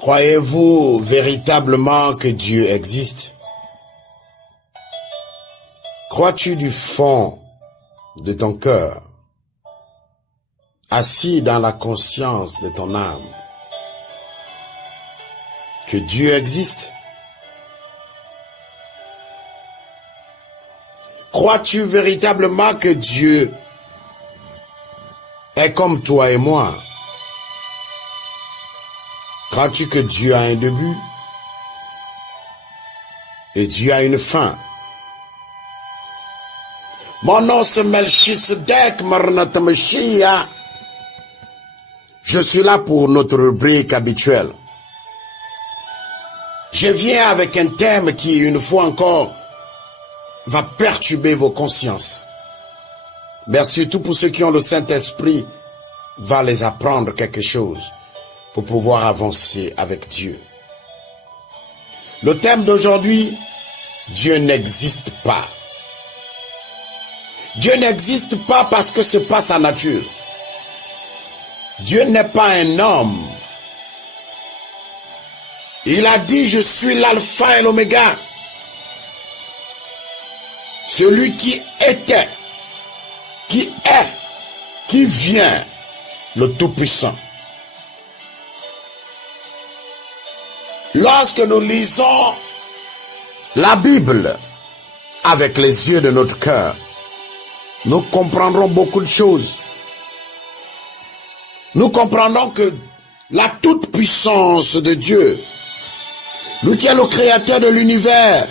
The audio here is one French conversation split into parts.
Croyez-vous véritablement que Dieu existe? Crois-tu du fond de ton cœur, assis dans la conscience de ton âme, que Dieu existe? Crois-tu véritablement que Dieu est comme toi et moi? Crois-tu que Dieu a un début et Dieu a une fin? Mon nom c'est Melchisedec Maranatha Mashiach. Je suis là pour notre rubrique habituelle. Je viens avec un thème qui, une fois encore, va perturber vos consciences. Mais surtout pour ceux qui ont le Saint-Esprit, va les apprendre quelque chose pour pouvoir avancer avec Dieu. Le thème d'aujourd'hui, Dieu n'existe pas. Dieu n'existe pas parce que ce n'est pas sa nature. Dieu n'est pas un homme. Il a dit, je suis l'alpha et l'oméga. Celui qui était, qui est, qui vient, le Tout-Puissant. Lorsque nous lisons la Bible avec les yeux de notre cœur, nous comprendrons beaucoup de choses. Nous comprendrons que la toute-puissance de Dieu, lui qui est le créateur de l'univers,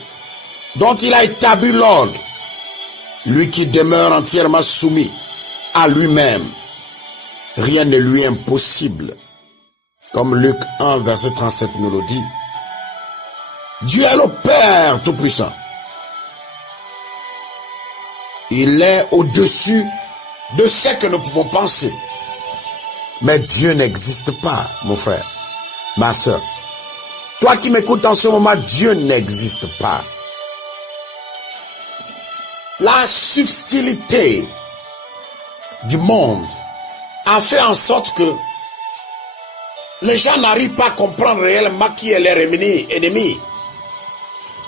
dont il a établi l'ordre, lui qui demeure entièrement soumis à lui-même, rien ne lui est impossible. Comme Luc 1, verset 37 nous le dit. Dieu est le Père Tout-Puissant. Il est au-dessus de ce que nous pouvons penser. Mais Dieu n'existe pas, mon frère, ma soeur. Toi qui m'écoutes en ce moment, Dieu n'existe pas. La subtilité du monde a fait en sorte que les gens n'arrivent pas à comprendre réellement qui est leur ennemi.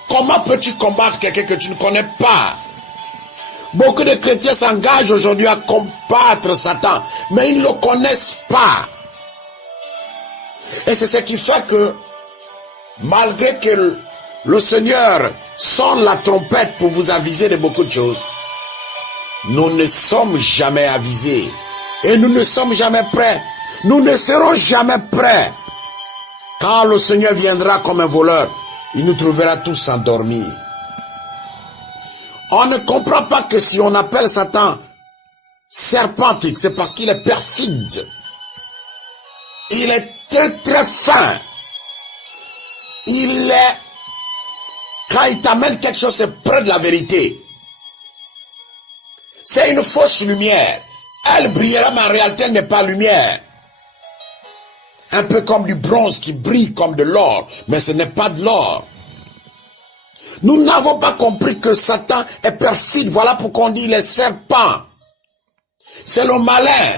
Comment peux-tu combattre quelqu'un que tu ne connais pas? Beaucoup de chrétiens s'engagent aujourd'hui à combattre Satan, mais ils ne le connaissent pas. Et c'est ce qui fait que, malgré que le Seigneur sonne la trompette pour vous aviser de beaucoup de choses, nous ne sommes jamais avisés. Et nous ne sommes jamais prêts. Nous ne serons jamais prêts. Quand le Seigneur viendra comme un voleur, il nous trouvera tous endormis. On ne comprend pas que si on appelle Satan serpentique, c'est parce qu'il est perfide. Il est très très fin. Il est, quand il t'amène quelque chose, c'est près de la vérité. C'est une fausse lumière. Elle brillera, mais en réalité, elle n'est pas lumière. Un peu comme du bronze qui brille comme de l'or, mais ce n'est pas de l'or. Nous n'avons pas compris que Satan est perfide. Voilà pourquoi on dit il est serpent. C'est le malin.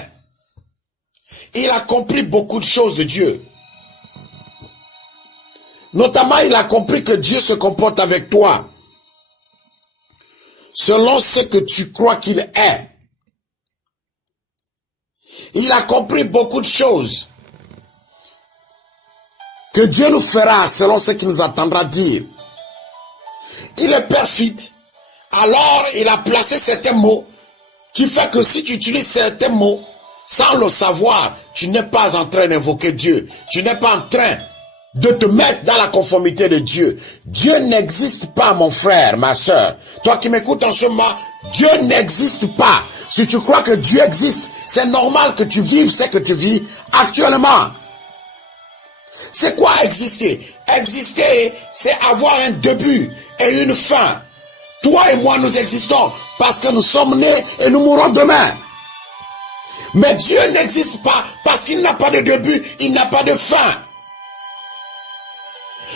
Il a compris beaucoup de choses de Dieu. Notamment, il a compris que Dieu se comporte avec toi selon ce que tu crois qu'il est. Il a compris beaucoup de choses que Dieu nous fera selon ce qu'il nous attendra dire. Il est perfide. Alors, il a placé certains mots qui fait que si tu utilises certains mots sans le savoir, tu n'es pas en train d'invoquer Dieu. Tu n'es pas en train de te mettre dans la conformité de Dieu. Dieu n'existe pas, mon frère, ma soeur. Toi qui m'écoutes en ce moment, Dieu n'existe pas. Si tu crois que Dieu existe, c'est normal que tu vives ce que tu vis actuellement. C'est quoi exister? Exister, c'est avoir un début et une fin. Toi et moi, nous existons parce que nous sommes nés et nous mourrons demain. Mais Dieu n'existe pas parce qu'il n'a pas de début, il n'a pas de fin.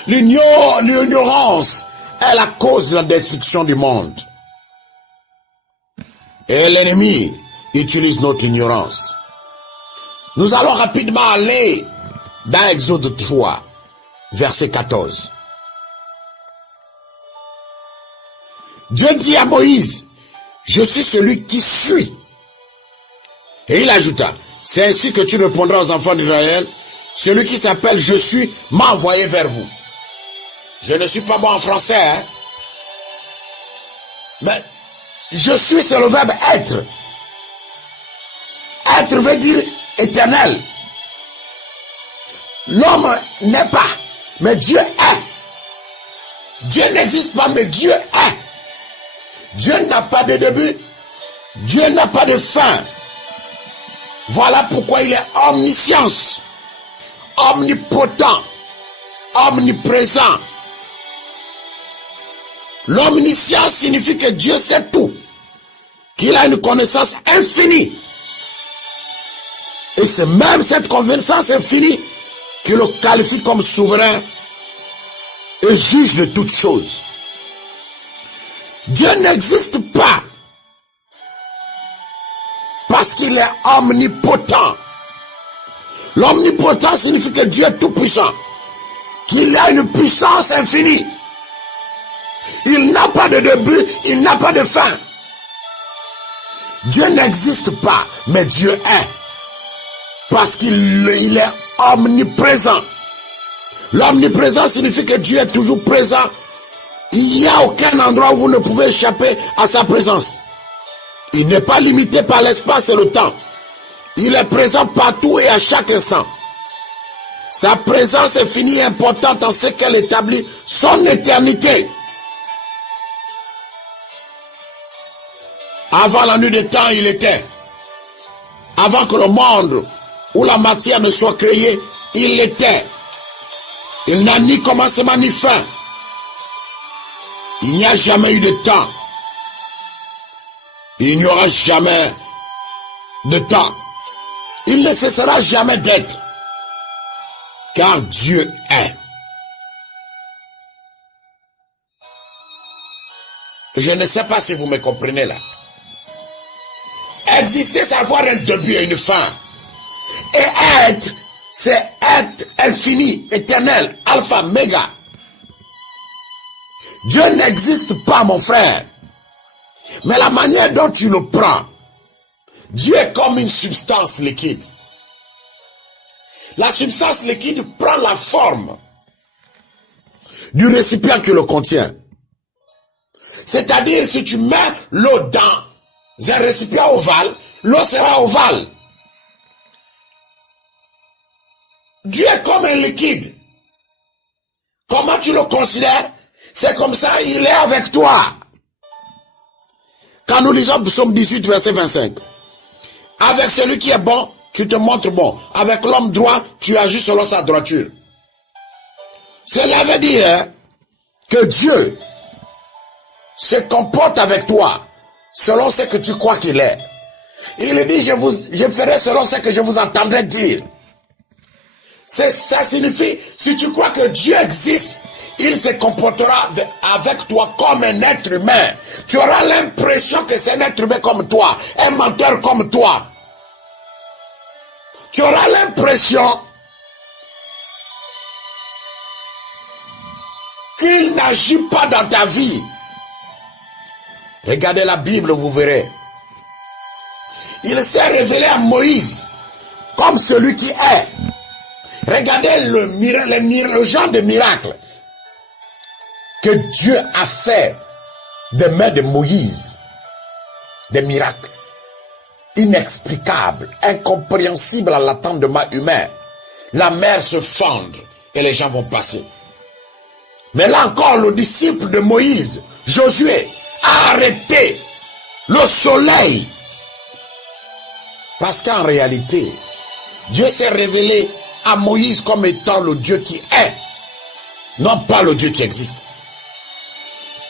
L'ignorance est la cause de la destruction du monde. Et l'ennemi utilise notre ignorance. Nous allons rapidement aller dans Exode 3. verset 14. Dieu dit à Moïse, je suis celui qui suis. Et il ajouta, c'est ainsi que tu répondras aux enfants d'Israël, celui qui s'appelle je suis m'a envoyé vers vous. Je ne suis pas bon en français, hein? Mais je suis, c'est le verbe être. Être veut dire éternel. L'homme n'est pas, mais Dieu est. Dieu n'existe pas, mais Dieu est. Dieu n'a pas de début, Dieu n'a pas de fin. Voilà pourquoi il est omniscience, omnipotent, omniprésent. L'omniscience signifie que Dieu sait tout, qu'il a une connaissance infinie. Et c'est même cette connaissance infinie qui le qualifie comme souverain et juge de toutes choses. Dieu n'existe pas parce qu'il est omnipotent. L'omnipotent signifie que Dieu est tout puissant, qu'il a une puissance infinie. Il n'a pas de début, il n'a pas de fin. Dieu n'existe pas, mais Dieu est. Parce qu'il est omniprésent. L'omniprésence signifie que Dieu est toujours présent. Il n'y a aucun endroit où vous ne pouvez échapper à sa présence. Il n'est pas limité par l'espace et le temps. Il est présent partout et à chaque instant. Sa présence est finie et importante en ce qu'elle établit son éternité. Avant la nuit des temps, il était. Avant que le monde ou la matière ne soit créée, il était. Il n'a ni commencement ni fin. Il n'y a jamais eu de temps. Il n'y aura jamais de temps. Il ne cessera jamais d'être. Car Dieu est. Je ne sais pas si vous me comprenez là. Exister, c'est avoir un début et une fin. Et être, c'est être infini, éternel, alpha, méga. Dieu n'existe pas, mon frère. Mais la manière dont tu le prends, Dieu est comme une substance liquide. La substance liquide prend la forme du récipient qui le contient. C'est-à-dire, si tu mets l'eau dans un récipient ovale, l'eau sera ovale. Dieu est comme un liquide. Comment tu le considères? C'est comme ça, il est avec toi. Quand nous lisons Psaume 18, verset 25. Avec celui qui est bon, tu te montres bon. Avec l'homme droit, tu agis selon sa droiture. Cela veut dire que Dieu se comporte avec toi selon ce que tu crois qu'il est. Il dit, je ferai selon ce que je vous entendrai dire. Ça signifie, si tu crois que Dieu existe, il se comportera avec toi comme un être humain. Tu auras l'impression que c'est un être humain comme toi, un menteur comme toi. Tu auras l'impression qu'il n'agit pas dans ta vie. Regardez la Bible, vous verrez. Il s'est révélé à Moïse comme celui qui est. Regardez le genre de miracle que Dieu a fait des mains de Moïse. Des miracles inexplicables, incompréhensibles à l'entendement humain. La mer se fendre et les gens vont passer. Mais là encore, le disciple de Moïse, Josué, a arrêté le soleil. Parce qu'en réalité, Dieu s'est révélé à Moïse comme étant le Dieu qui est, non pas le Dieu qui existe.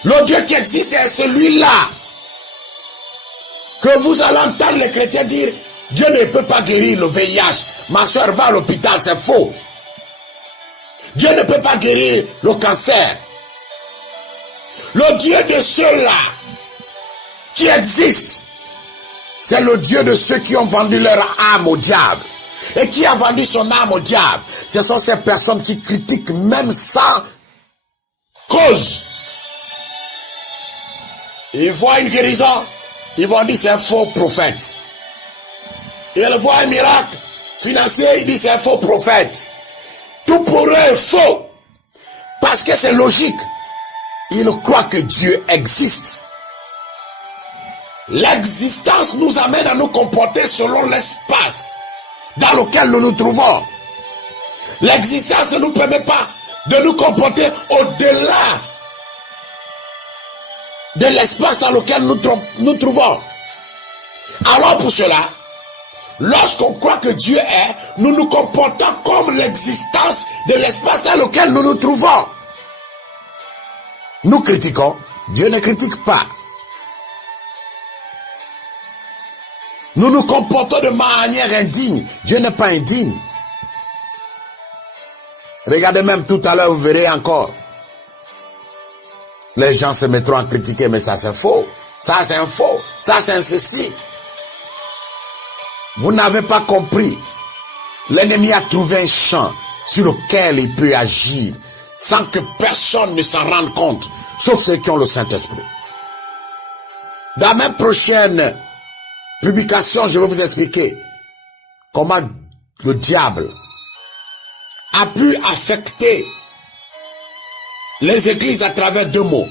Le Dieu qui existe est celui-là que vous allez entendre les chrétiens dire, Dieu ne peut pas guérir le VIH. Ma soeur va à l'hôpital, c'est faux. Dieu ne peut pas guérir le cancer. Le Dieu de ceux-là qui existent, c'est le Dieu de ceux qui ont vendu leur âme au diable. Et qui a vendu son âme au diable? Ce sont ces personnes qui critiquent même sans cause. Ils voient une guérison, ils vont dire c'est un faux prophète. Ils voient un miracle financier, ils disent c'est un faux prophète. Tout pour eux est faux. Parce que c'est logique. Ils croient que Dieu existe. L'existence nous amène à nous comporter selon l'espace dans lequel nous nous trouvons. L'existence ne nous permet pas de nous comporter au-delà de l'espace dans lequel nous trouvons. Alors pour cela, lorsqu'on croit que Dieu est, nous nous comportons comme l'existence de l'espace dans lequel nous nous trouvons. Nous critiquons, Dieu ne critique pas. Nous nous comportons de manière indigne, Dieu n'est pas indigne. Regardez même tout à l'heure, vous verrez encore. Les gens se mettront à critiquer, mais ça c'est faux. Ça c'est un faux. Ça c'est un ceci. Vous n'avez pas compris. L'ennemi a trouvé un champ sur lequel il peut agir sans que personne ne s'en rende compte, sauf ceux qui ont le Saint-Esprit. Dans mes prochaines publications, je vais vous expliquer comment le diable a pu affecter les églises à travers deux mots,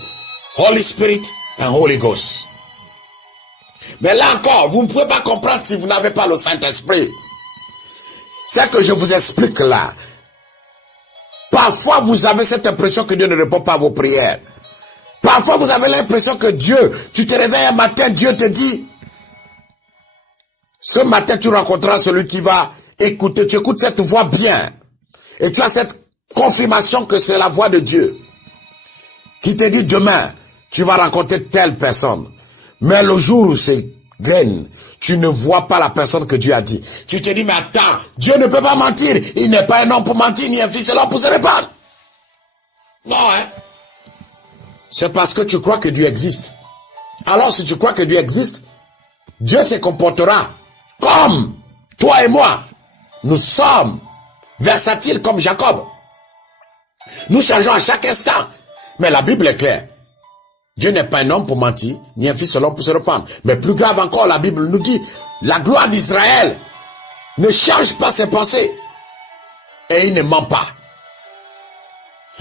Holy Spirit et Holy Ghost. Mais là encore, vous ne pouvez pas comprendre si vous n'avez pas le Saint-Esprit. C'est que je vous explique là. Parfois, vous avez cette impression que Dieu ne répond pas à vos prières. Parfois, vous avez l'impression que Dieu, tu te réveilles un matin, Dieu te dit, ce matin, tu rencontreras celui qui va écouter. Tu écoutes cette voix bien. Et tu as cette confirmation que c'est la voix de Dieu qui te dit demain, tu vas rencontrer telle personne. Mais le jour où c'est graine, tu ne vois pas la personne que Dieu a dit. Tu te dis, mais attends, Dieu ne peut pas mentir. Il n'est pas un homme pour mentir, ni un fils de l'homme pour se répandre. Non, hein. C'est parce que tu crois que Dieu existe. Alors, si tu crois que Dieu existe, Dieu se comportera comme toi et moi. Nous sommes versatiles comme Jacob. Nous changeons à chaque instant. Mais la Bible est claire. Dieu n'est pas un homme pour mentir, ni un fils de l'homme pour se répandre. Mais plus grave encore, la Bible nous dit, la gloire d'Israël ne change pas ses pensées. Et il ne ment pas.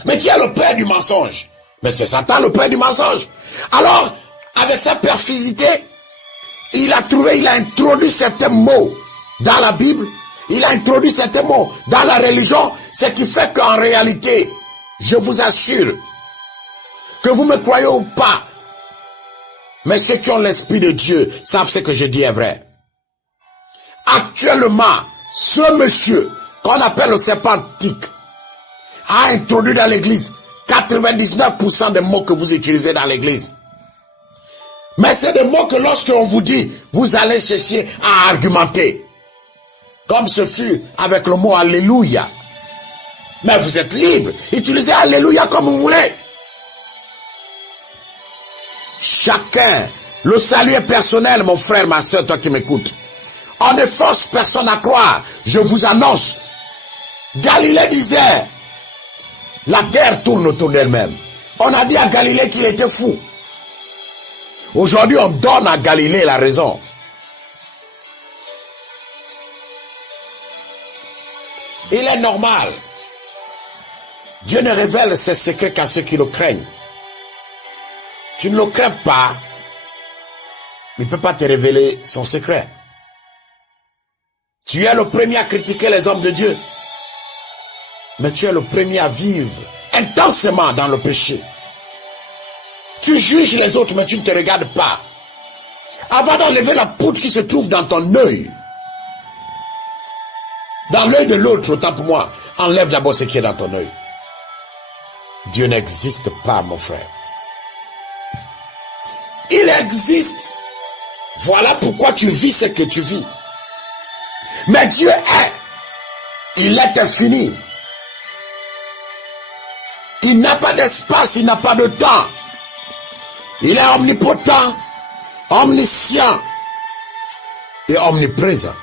Mais qui est le père du mensonge? Mais c'est Satan, le père du mensonge. Alors, avec sa perfidité, il a introduit certains mots dans la Bible. Il a introduit certains mots dans la religion. Ce qui fait qu'en réalité, je vous assure, que vous me croyez ou pas, mais ceux qui ont l'Esprit de Dieu savent ce que je dis est vrai. Actuellement, ce monsieur, qu'on appelle le serpent antique, a introduit dans l'église 99% des mots que vous utilisez dans l'église. Mais c'est des mots que lorsque on vous dit, vous allez chercher à argumenter. Comme ce fut avec le mot Alléluia. Mais vous êtes libre. Utilisez Alléluia comme vous voulez. Chacun, le salut est personnel, mon frère, ma soeur, toi qui m'écoutes. On ne force personne à croire. Je vous annonce. Galilée disait, la terre tourne autour d'elle-même. On a dit à Galilée qu'il était fou. Aujourd'hui, on donne à Galilée la raison. Il est normal. Dieu ne révèle ses secrets qu'à ceux qui le craignent. Tu ne le crains pas, il ne peut pas te révéler son secret. Tu es le premier à critiquer les hommes de Dieu. Mais tu es le premier à vivre intensément dans le péché. Tu juges les autres, mais tu ne te regardes pas. Avant d'enlever la poudre qui se trouve dans ton œil, dans l'œil de l'autre, autant pour moi, enlève d'abord ce qui est dans ton œil. Dieu n'existe pas, mon frère. Il existe. Voilà pourquoi tu vis ce que tu vis. Mais Dieu est. Il est infini. Il n'a pas d'espace, il n'a pas de temps. Il est omnipotent, omniscient et omniprésent.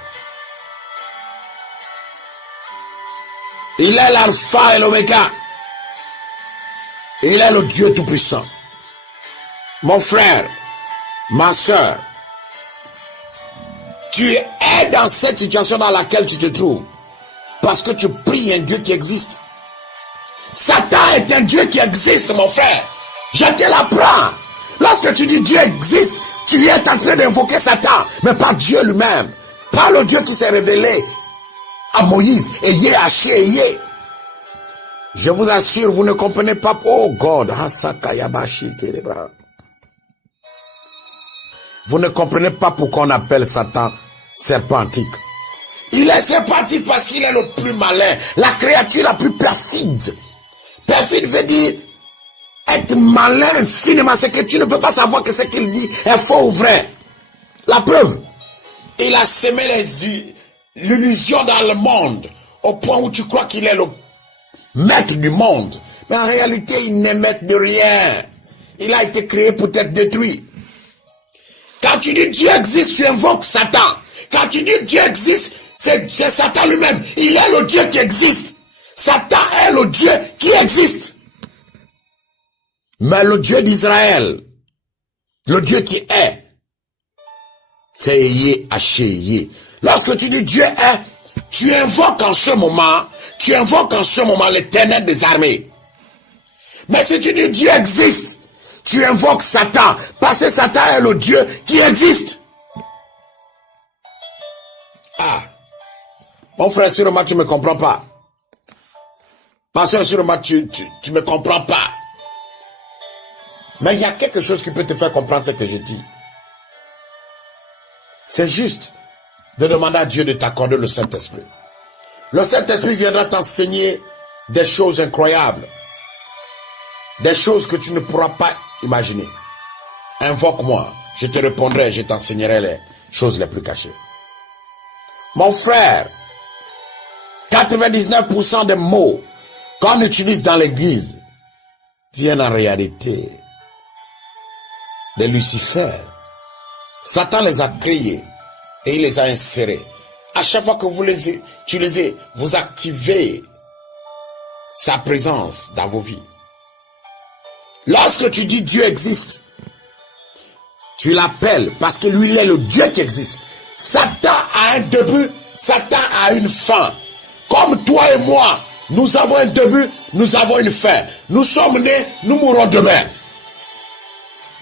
Il est l'alpha et l'oméga. Il est le Dieu tout-puissant. Mon frère, ma soeur, tu es dans cette situation dans laquelle tu te trouves parce que tu pries un Dieu qui existe. Satan est un Dieu qui existe, mon frère. Je te l'apprends. Lorsque tu dis Dieu existe, tu es en train d'invoquer Satan, mais pas Dieu lui-même. Pas le Dieu qui s'est révélé à Moïse. Ayez, haché, ayez. Je vous assure, vous ne comprenez pas. Oh God, vous ne comprenez pas pourquoi on appelle Satan serpent antique. Il est serpentique parce qu'il est le plus malin, la créature la plus perfide. Perfide veut dire être malin infiniment, c'est que tu ne peux pas savoir que ce qu'il dit est faux ou vrai. La preuve, il a semé l'illusion dans le monde, au point où tu crois qu'il est le maître du monde. Mais en réalité, il n'est maître de rien. Il a été créé pour être détruit. Quand tu dis Dieu existe, tu invoques Satan. Quand tu dis Dieu existe, c'est Satan lui-même. Il est le Dieu qui existe. Satan est le Dieu qui existe. Mais le Dieu d'Israël, le Dieu qui est, c'est Yé Haché. Lorsque tu dis Dieu est, tu invoques en ce moment l'Éternel des armées. Mais si tu dis Dieu existe, tu invoques Satan, parce que Satan est le Dieu qui existe. Ah, mon frère, sûrement tu ne me comprends pas. Pasteur, sûrement tu ne me comprends pas. Mais il y a quelque chose qui peut te faire comprendre ce que je dis. C'est juste de demander à Dieu de t'accorder le Saint-Esprit. Le Saint-Esprit viendra t'enseigner des choses incroyables. Des choses que tu ne pourras pas imaginer. Invoque-moi, je te répondrai, je t'enseignerai les choses les plus cachées. Mon frère, 99% des mots qu'on utilise dans l'église viennent en réalité de Lucifer. Satan les a créés et il les a insérés. À chaque fois que vous les utilisez, vous activez sa présence dans vos vies. Lorsque tu dis Dieu existe, tu l'appelles parce que lui, il est le Dieu qui existe. Satan a un début, Satan a une fin. Comme toi et moi, nous avons un début, nous avons une fin. Nous sommes nés, nous mourrons demain.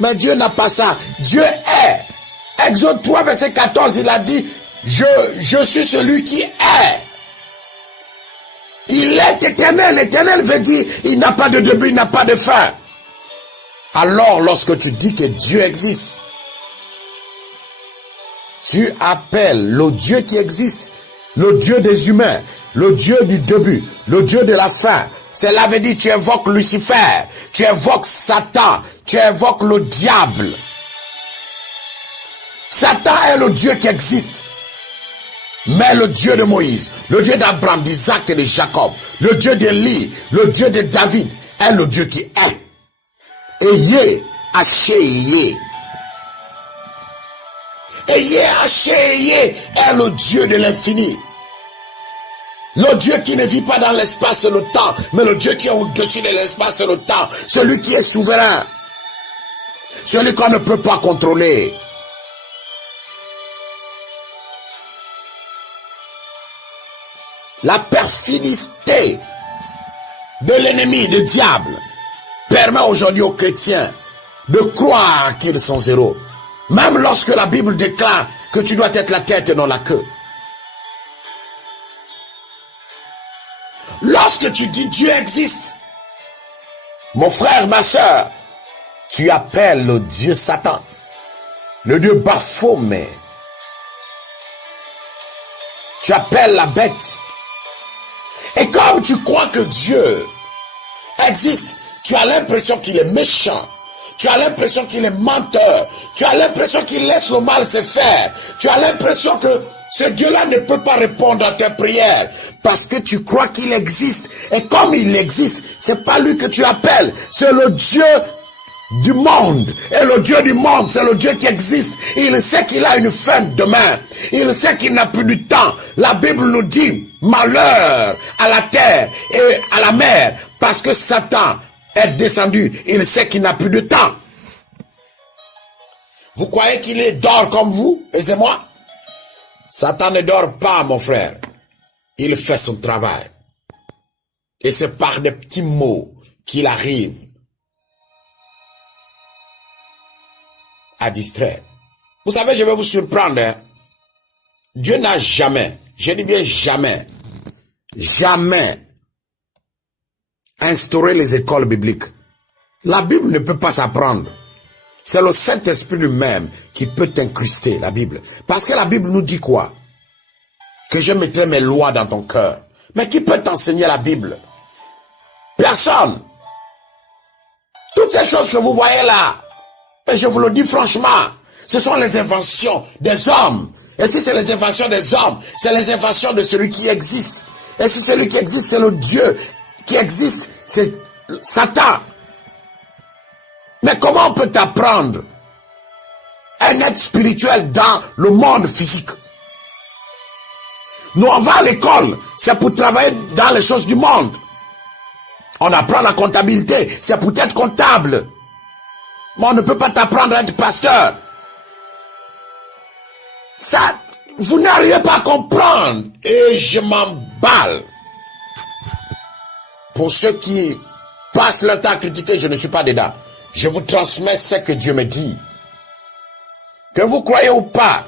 Mais Dieu n'a pas ça. Dieu est. Exode 3, verset 14, il a dit, je suis celui qui est. Il est éternel. L'éternel veut dire, il n'a pas de début, il n'a pas de fin. Alors, lorsque tu dis que Dieu existe, tu appelles le Dieu qui existe, le Dieu des humains, le Dieu du début, le Dieu de la fin. Cela veut dire tu invoques Lucifer, tu invoques Satan, tu invoques le diable. Satan est le Dieu qui existe. Mais le Dieu de Moïse, le Dieu d'Abraham, d'Isaac et de Jacob, le Dieu d'Élie, le Dieu de David, est le Dieu qui est. Ayez, haché, Ayez, haché, est le Dieu de l'infini. Le Dieu qui ne vit pas dans l'espace et le temps, mais le Dieu qui est au-dessus de l'espace et le temps. Celui qui est souverain. Celui qu'on ne peut pas contrôler. La perfidité de l'ennemi, du diable, permet aujourd'hui aux chrétiens de croire qu'ils sont zéro. Même lorsque la Bible déclare que tu dois être la tête et non la queue. Lorsque tu dis Dieu existe, mon frère, ma soeur, tu appelles le Dieu Satan, le Dieu Baphomet. Tu appelles la bête. Et comme tu crois que Dieu existe, tu as l'impression qu'il est méchant. Tu as l'impression qu'il est menteur. Tu as l'impression qu'il laisse le mal se faire. Tu as l'impression que ce Dieu-là ne peut pas répondre à tes prières parce que tu crois qu'il existe. Et comme il existe, c'est pas lui que tu appelles. C'est le Dieu du monde. Et le Dieu du monde, c'est le Dieu qui existe. Il sait qu'il a une fin demain. Il sait qu'il n'a plus du temps. La Bible nous dit malheur à la terre et à la mer, parce que Satan est descendu. Il sait qu'il n'a plus de temps. Vous croyez qu'il dort comme vous et c'est moi? Satan ne dort pas, mon frère. Il fait son travail. Et c'est par des petits mots qu'il arrive à distraire. Vous savez, je vais vous surprendre. Hein? Dieu n'a jamais, je dis bien jamais, jamais instauré les écoles bibliques. La Bible ne peut pas s'apprendre. C'est le Saint-Esprit lui-même qui peut t'incruster, la Bible. Parce que la Bible nous dit quoi? Que je mettrai mes lois dans ton cœur. Mais qui peut t'enseigner la Bible? Personne. Toutes ces choses que vous voyez là, et je vous le dis franchement, ce sont les inventions des hommes. Et si c'est les inventions des hommes, c'est les inventions de celui qui existe. Et si celui qui existe, c'est le Dieu qui existe, c'est Satan. Mais comment on peut t'apprendre un être spirituel dans le monde physique? Nous, on va à l'école, c'est pour travailler dans les choses du monde. On apprend la comptabilité, c'est pour être comptable. Mais on ne peut pas t'apprendre à être pasteur. Ça, vous n'arrivez pas à comprendre. Et je m'emballe. Pour ceux qui passent leur temps à critiquer, je ne suis pas dedans. Je vous transmets ce que Dieu me dit. Que vous croyez ou pas,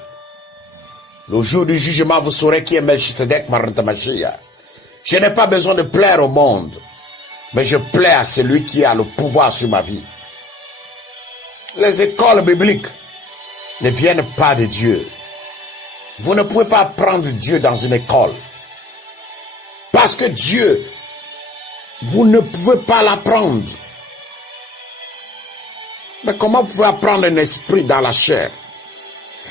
le jour du jugement, vous saurez qui est Melchisedec Marantamachia. Je n'ai pas besoin de plaire au monde, mais je plais à celui qui a le pouvoir sur ma vie. Les écoles bibliques ne viennent pas de Dieu. Vous ne pouvez pas apprendre Dieu dans une école. Parce que Dieu, vous ne pouvez pas l'apprendre. Mais comment vous pouvez apprendre un esprit dans la chair?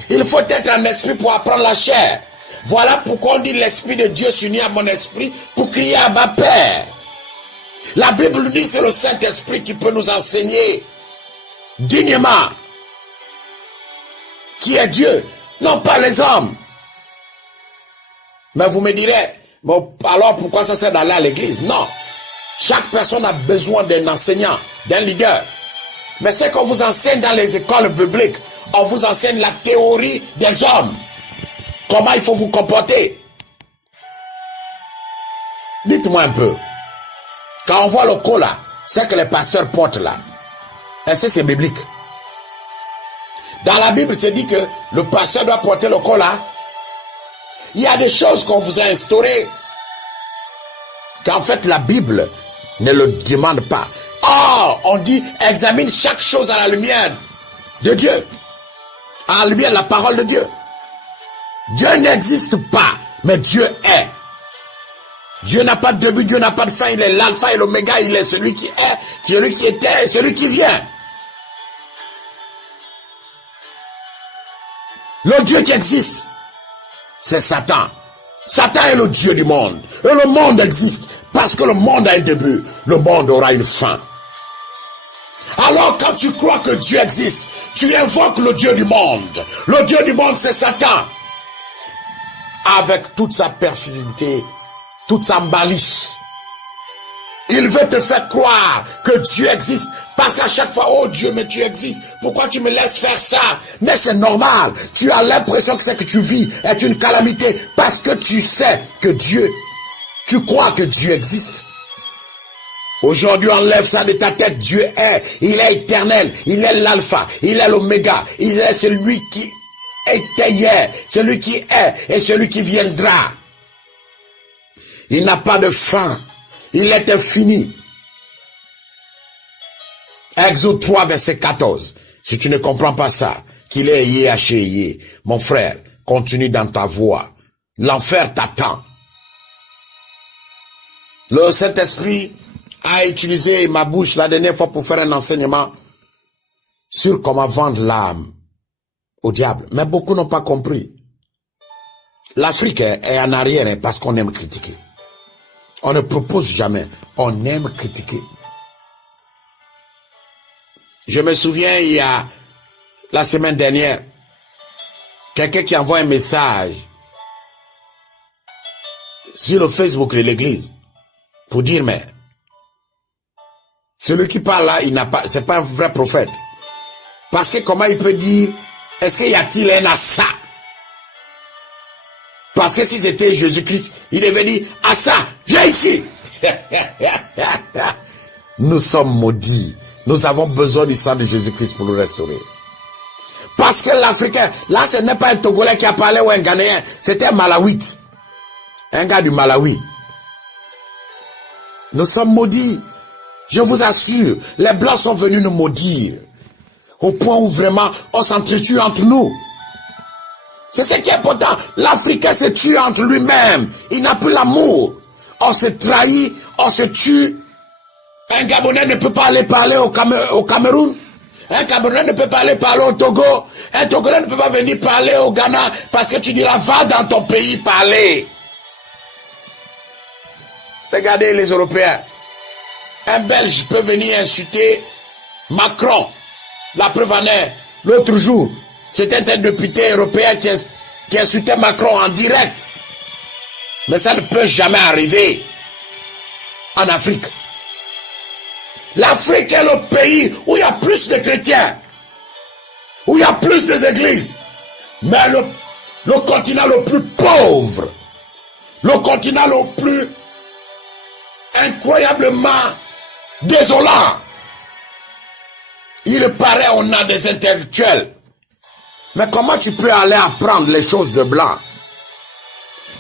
Il faut être un esprit pour apprendre la chair. Voilà pourquoi on dit l'esprit de Dieu s'unit à mon esprit pour crier à ma Père. La Bible nous dit c'est le Saint-Esprit qui peut nous enseigner dignement qui est Dieu, non pas les hommes. Mais vous me direz, bon, alors pourquoi ça sert d'aller à l'église? Non. Chaque personne a besoin d'un enseignant, d'un leader. Mais ce qu'on vous enseigne dans les écoles bibliques, on vous enseigne la théorie des hommes. Comment il faut vous comporter. Dites-moi un peu. Quand on voit le col là, c'est que les pasteurs portent là. Est-ce que c'est biblique? Dans la Bible, c'est dit que le pasteur doit porter le col là. Il y a des choses qu'on vous a instaurées qu'en fait la Bible ne le demande pas. Or, on dit, examine chaque chose à la lumière de Dieu. À la lumière de la parole de Dieu. Dieu n'existe pas, mais Dieu est. Dieu n'a pas de début, Dieu n'a pas de fin, il est l'alpha et l'oméga, il est celui qui est, celui qui était et celui qui vient. Le Dieu qui existe, c'est Satan. Satan est le Dieu du monde. Et le monde existe parce que le monde a un début, le monde aura une fin. Alors quand tu crois que Dieu existe, tu invoques le Dieu du monde. Le Dieu du monde, c'est Satan. Avec toute sa perfidité, toute sa malice. Il veut te faire croire que Dieu existe. Parce qu'à chaque fois, oh Dieu, mais tu existes. Pourquoi tu me laisses faire ça? Mais c'est normal. Tu as l'impression que ce que tu vis est une calamité. Parce que tu sais que Dieu, tu crois que Dieu existe. Aujourd'hui, enlève ça de ta tête. Dieu est. Il est éternel. Il est l'alpha. Il est l'oméga. Il est celui qui était hier. Celui qui est et celui qui viendra. Il n'a pas de fin. Il est infini. Exode 3, verset 14. Si tu ne comprends pas ça, qu'il est Yé, mon frère, continue dans ta voie. L'enfer t'attend. Le Saint-Esprit a utilisé ma bouche la dernière fois pour faire un enseignement sur comment vendre l'âme au diable. Mais beaucoup n'ont pas compris. L'Afrique est en arrière parce qu'on aime critiquer. On ne propose jamais, on aime critiquer. Je me souviens, il y a la semaine dernière, quelqu'un qui envoie un message sur le Facebook de l'église pour dire, mais celui qui parle là, c'est pas un vrai prophète. Parce que comment il peut dire, est-ce qu'il y a-t-il un Assa? Parce que si c'était Jésus-Christ, il devait dire, Assa, viens ici. Nous sommes maudits. Nous avons besoin du sang de Jésus-Christ pour nous restaurer. Parce que l'Africain, là ce n'est pas un Togolais qui a parlé ou un Ghanéen, c'était un Malawite. Un gars du Malawi. Nous sommes maudits. Je vous assure, les Blancs sont venus nous maudire. Au point où vraiment on s'entretue entre nous. C'est ce qui est important. L'Africain se tue entre lui-même. Il n'a plus l'amour. On se trahit, on se tue. Un Gabonais ne peut pas aller parler au Cameroun. Un Camerounais ne peut pas aller parler au Togo. Un Togolais ne peut pas venir parler au Ghana parce que tu diras, va dans ton pays parler. Regardez les Européens. Un Belge peut venir insulter Macron. La preuve en est, l'autre jour, c'était un député européen qui insultait Macron en direct. Mais ça ne peut jamais arriver en Afrique. L'Afrique est le pays où il y a plus de chrétiens, où il y a plus d'églises, mais le continent le plus pauvre, le continent le plus incroyablement désolant. Il paraît on a des intellectuels. Mais comment tu peux aller apprendre les choses de blanc?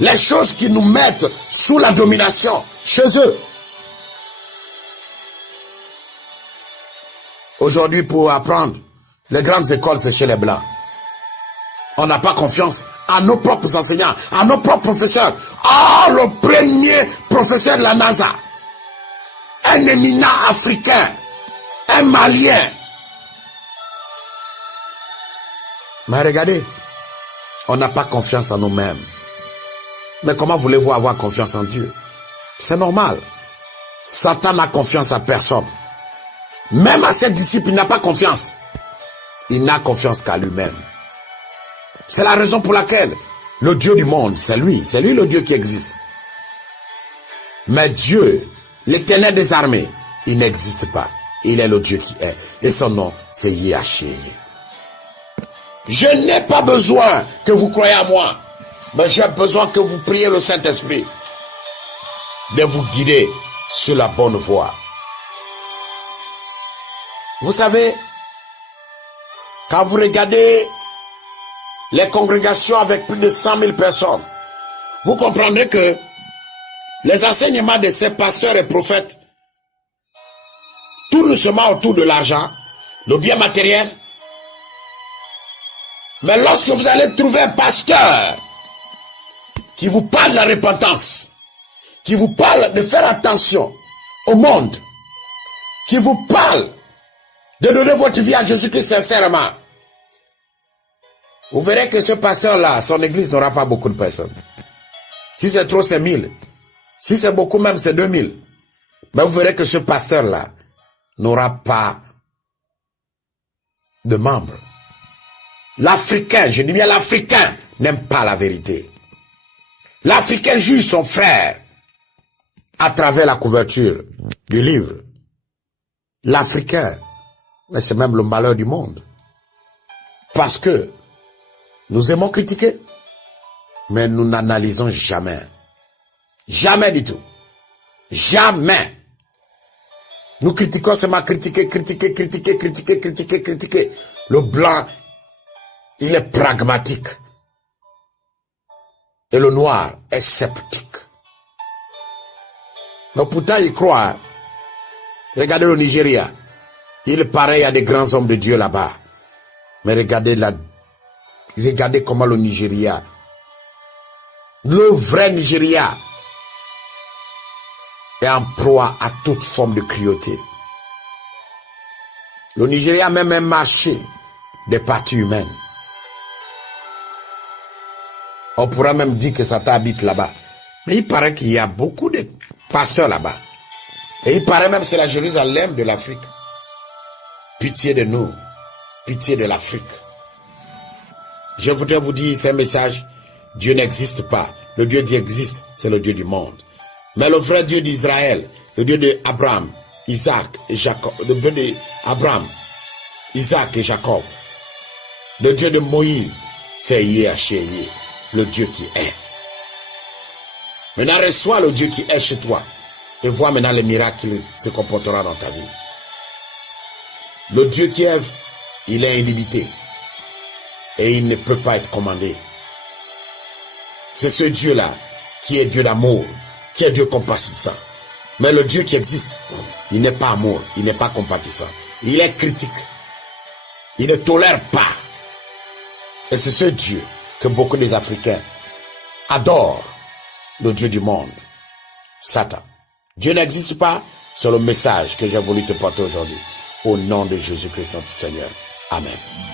Les choses qui nous mettent sous la domination chez eux. Aujourd'hui, pour apprendre, les grandes écoles, c'est chez les blancs. On n'a pas confiance à nos propres enseignants, à nos propres professeurs. Oh, le premier professeur de la NASA, un éminent africain, un Malien. Mais regardez, on n'a pas confiance en nous-mêmes. Mais comment voulez-vous avoir confiance en Dieu? C'est normal. Satan n'a confiance à personne. Même à ses disciples, il n'a pas confiance. Il n'a confiance qu'à lui-même. C'est la raison pour laquelle le Dieu du monde, c'est lui le Dieu qui existe. Mais Dieu, l'Éternel des armées, il n'existe pas. Il est le Dieu qui est. Et son nom, c'est Yahshua. Je n'ai pas besoin que vous croyez à moi, mais j'ai besoin que vous priez le Saint-Esprit de vous guider sur la bonne voie. Vous savez, quand vous regardez les congrégations avec plus de 100 000 personnes, vous comprendrez que les enseignements de ces pasteurs et prophètes tournent seulement autour de l'argent, le bien matériel. Mais lorsque vous allez trouver un pasteur qui vous parle de la repentance, qui vous parle de faire attention au monde, qui vous parle de donner votre vie à Jésus-Christ sincèrement, vous verrez que ce pasteur-là, son église n'aura pas beaucoup de personnes. Si c'est trop, c'est 1000. Si c'est beaucoup, même c'est 2000. Mais vous verrez que ce pasteur-là n'aura pas de membres. L'Africain, je dis bien l'Africain, n'aime pas la vérité. L'Africain juge son frère à travers la couverture du livre. L'Africain, mais c'est même le malheur du monde. Parce que nous aimons critiquer, mais nous n'analysons jamais. Jamais du tout. Jamais. Nous critiquons seulement critiquer. Le blanc, il est pragmatique. Et le noir est sceptique. Donc pourtant il croit. Regardez le Nigeria. Il paraît, il y a des grands hommes de Dieu là-bas. Mais regardez comment le Nigeria, le vrai Nigeria, est en proie à toute forme de cruauté. Le Nigeria a même un marché des parties humaines. On pourra même dire que Satan habite là-bas. Mais il paraît qu'il y a beaucoup de pasteurs là-bas. Et il paraît même que c'est la Jérusalem de l'Afrique. Pitié de nous. Pitié de l'Afrique. Je voudrais vous dire, c'est un message. Dieu n'existe pas. le Dieu qui existe, c'est le Dieu du monde. Mais le vrai Dieu d'Israël, le Dieu d'Abraham, Isaac et Jacob, le Dieu d'Abraham, Isaac et Jacob, le Dieu de Moïse, c'est Yahshua, le Dieu qui est. Maintenant, reçois le Dieu qui est chez toi et vois maintenant les miracles qui se comportera dans ta vie. Le Dieu qui est, il est illimité et il ne peut pas être commandé. C'est ce Dieu-là qui est Dieu d'amour, qui est Dieu compatissant. Mais le Dieu qui existe, il n'est pas amour, il n'est pas compatissant. Il est critique. Il ne tolère pas. Et c'est ce Dieu que beaucoup des Africains adorent, le Dieu du monde, Satan. Dieu n'existe pas, c'est le message que j'ai voulu te porter aujourd'hui. Au nom de Jésus-Christ notre Seigneur. Amen.